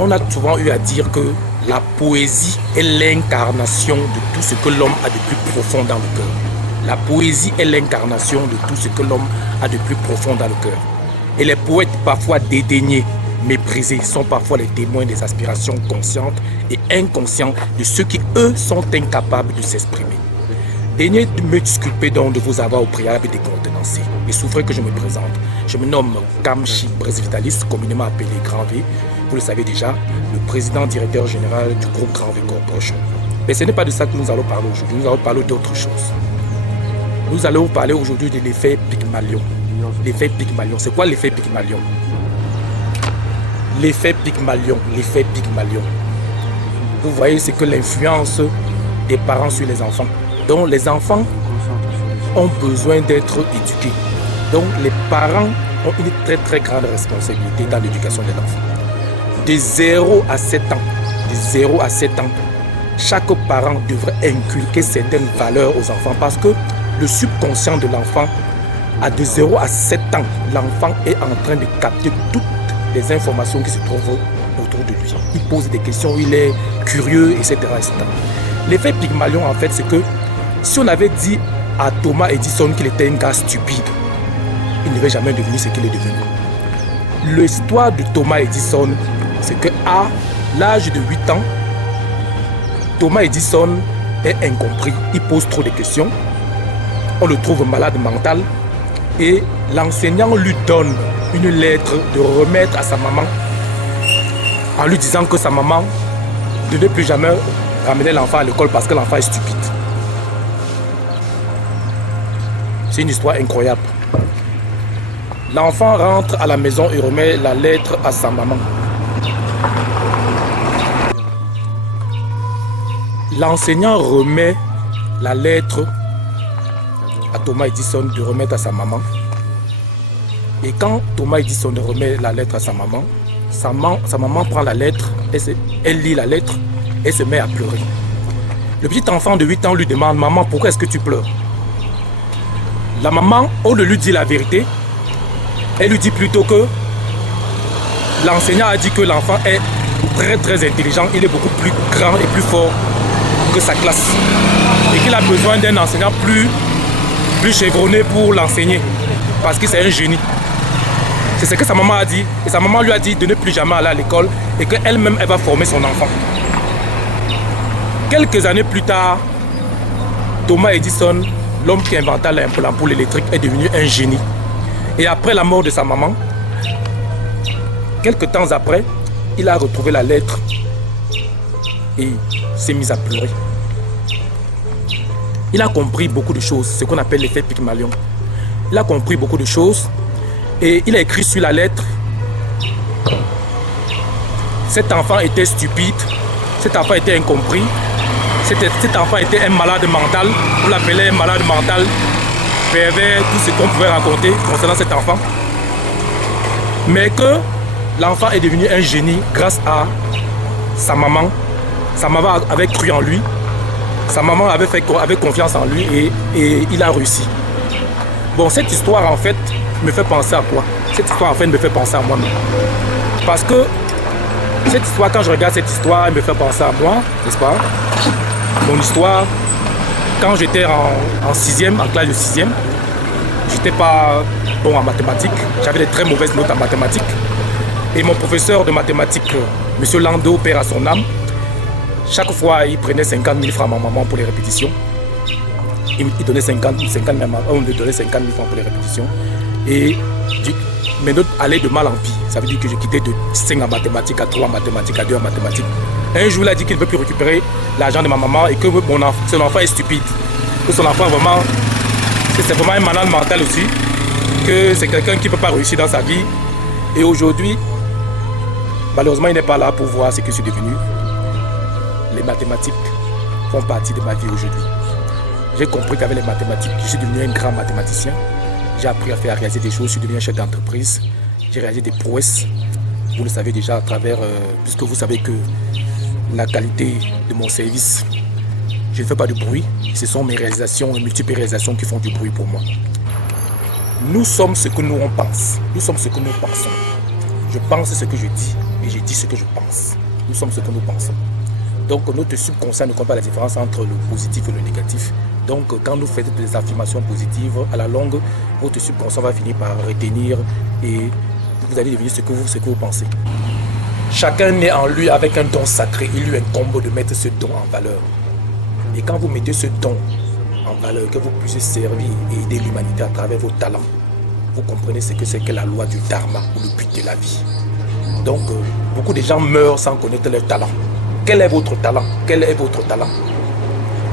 On a souvent eu à dire que la poésie est l'incarnation de tout ce que l'homme a de plus profond dans le cœur. La poésie est l'incarnation de tout ce que l'homme a de plus profond dans le cœur. Et les poètes, parfois dédaignés, méprisés, sont parfois les témoins des aspirations conscientes et inconscientes de ceux qui, eux, sont incapables de s'exprimer. Daignez me disculper donc de vous avoir au préalable décontenancé et souffrez que je me présente. Je me nomme Kamchi Brésil-Vitalis, communément appelé Grand V. Vous le savez déjà, le président directeur général du groupe Grand V Corporation. Mais ce n'est pas de ça que nous allons parler aujourd'hui, nous allons parler d'autre chose. Nous allons parler aujourd'hui de l'effet Pygmalion. L'effet Pygmalion, c'est quoi l'effet Pygmalion? L'effet Pygmalion, l'effet Pygmalion. Vous voyez, c'est que l'influence des parents sur les enfants. Donc les enfants ont besoin d'être éduqués. Donc les parents ont une très grande responsabilité dans l'éducation de l'enfant. De 0 à 7 ans, de 0 à 7 ans, chaque parent devrait inculquer certaines valeurs aux enfants parce que le subconscient de l'enfant, à de 0 à 7 ans, l'enfant est en train de capter toutes les informations qui se trouvent autour de lui. Il pose des questions, il est curieux, etc. etc. L'effet Pygmalion, en fait, c'est que si on avait dit à Thomas Edison qu'il était un gars stupide, il ne va jamais devenir ce qu'il est devenu. L'histoire de Thomas Edison, c'est qu'à l'âge de 8 ans, Thomas Edison est incompris. Il pose trop de questions. On le trouve malade mental. Et l'enseignant lui donne une lettre de remettre à sa maman en lui disant que sa maman ne devait plus jamais ramener l'enfant à l'école parce que l'enfant est stupide. C'est une histoire incroyable. L'enfant rentre à la maison et remet la lettre à sa maman. L'enseignant remet la lettre à Thomas Edison de remettre à sa maman. Et quand Thomas Edison remet la lettre à sa maman prend la lettre, elle lit la lettre et se met à pleurer. Le petit enfant de 8 ans lui demande « Maman, pourquoi est-ce que tu pleures ?» La maman, au lieu de lui dire la vérité, elle lui dit plutôt que l'enseignant a dit que l'enfant est très intelligent, il est beaucoup plus grand et plus fort que sa classe. Et qu'il a besoin d'un enseignant plus chevronné pour l'enseigner. Parce que c'est un génie. C'est ce que sa maman a dit. Et sa maman lui a dit de ne plus jamais aller à l'école et qu'elle-même, elle va former son enfant. Quelques années plus tard, Thomas Edison, l'homme qui inventa l'ampoule électrique, est devenu un génie. Et après la mort de sa maman, quelques temps après, il a retrouvé la lettre et s'est mis à pleurer. Il a compris beaucoup de choses, ce qu'on appelle l'effet Pygmalion. Il a compris beaucoup de choses et il a écrit sur la lettre: cet enfant était stupide, cet enfant était incompris, cet enfant était un malade mental, on l'appelait un malade mental, pervers, tout ce qu'on pouvait raconter concernant cet enfant. Mais que l'enfant est devenu un génie grâce à sa maman. Sa maman avait cru en lui. Sa maman avait confiance en lui et il a réussi. Bon, cette histoire en fait me fait penser à quoi? Cette histoire en fait me fait penser à moi-même. Parce que cette histoire, quand je regarde cette histoire, elle me fait penser à moi, n'est-ce pas? Mon histoire, quand j'étais en 6e, en classe de 6e, j'étais pas bon en mathématiques. J'avais de très mauvaises notes en mathématiques. Et mon professeur de mathématiques, M. Lando, père à son âme, chaque fois, il prenait 50 000 francs à ma maman pour les répétitions. Il donnait 50 000 francs pour les répétitions. Et mes notes allaient de mal en pis. Ça veut dire que je quittais de 5 en mathématiques à 3 en mathématiques, à 2 en mathématiques. Un jour, il a dit qu'il ne peut plus récupérer l'argent de ma maman et que son enfant est stupide. Que son enfant, vraiment, c'est vraiment un malade mental aussi. Que c'est quelqu'un qui ne peut pas réussir dans sa vie. Et aujourd'hui, malheureusement, il n'est pas là pour voir ce que je suis devenu. Les mathématiques font partie de ma vie aujourd'hui. J'ai compris qu'avec les mathématiques, je suis devenu un grand mathématicien. J'ai appris à réaliser des choses, je suis devenu un chef d'entreprise. J'ai réalisé des prouesses. Vous le savez déjà à travers, puisque vous savez que la qualité de mon service, je ne fais pas de bruit. Ce sont mes réalisations, mes multiples réalisations qui font du bruit pour moi. Nous sommes ce que nous on pense. Nous sommes ce que nous pensons. Je pense ce que je dis. et je dis ce que je pense. Nous sommes ce que nous pensons. Donc notre subconscient ne comprend pas la différence entre le positif et le négatif. Donc quand nous faisons des affirmations positives, à la longue, votre subconscient va finir par retenir et vous allez devenir ce que vous pensez. Chacun naît en lui avec un don sacré. Il lui incombe de mettre ce don en valeur. Et quand vous mettez ce don en valeur, que vous puissiez servir et aider l'humanité à travers vos talents, vous comprenez ce que c'est que la loi du dharma ou le but de la vie. Donc, beaucoup de gens meurent sans connaître leur talent. Quel est votre talent? Quel est votre talent?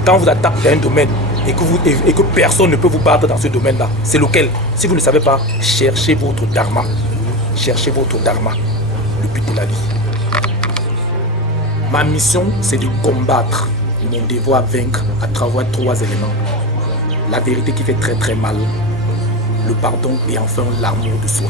Quand vous attaquez dans un domaine et que personne ne peut vous battre dans ce domaine-là, c'est lequel? Si vous ne savez pas, cherchez votre dharma. Cherchez votre dharma, le but de la vie. Ma mission, c'est de combattre mon devoir à vaincre à travers 3 éléments. La vérité qui fait très très mal, le pardon et enfin l'amour de soi.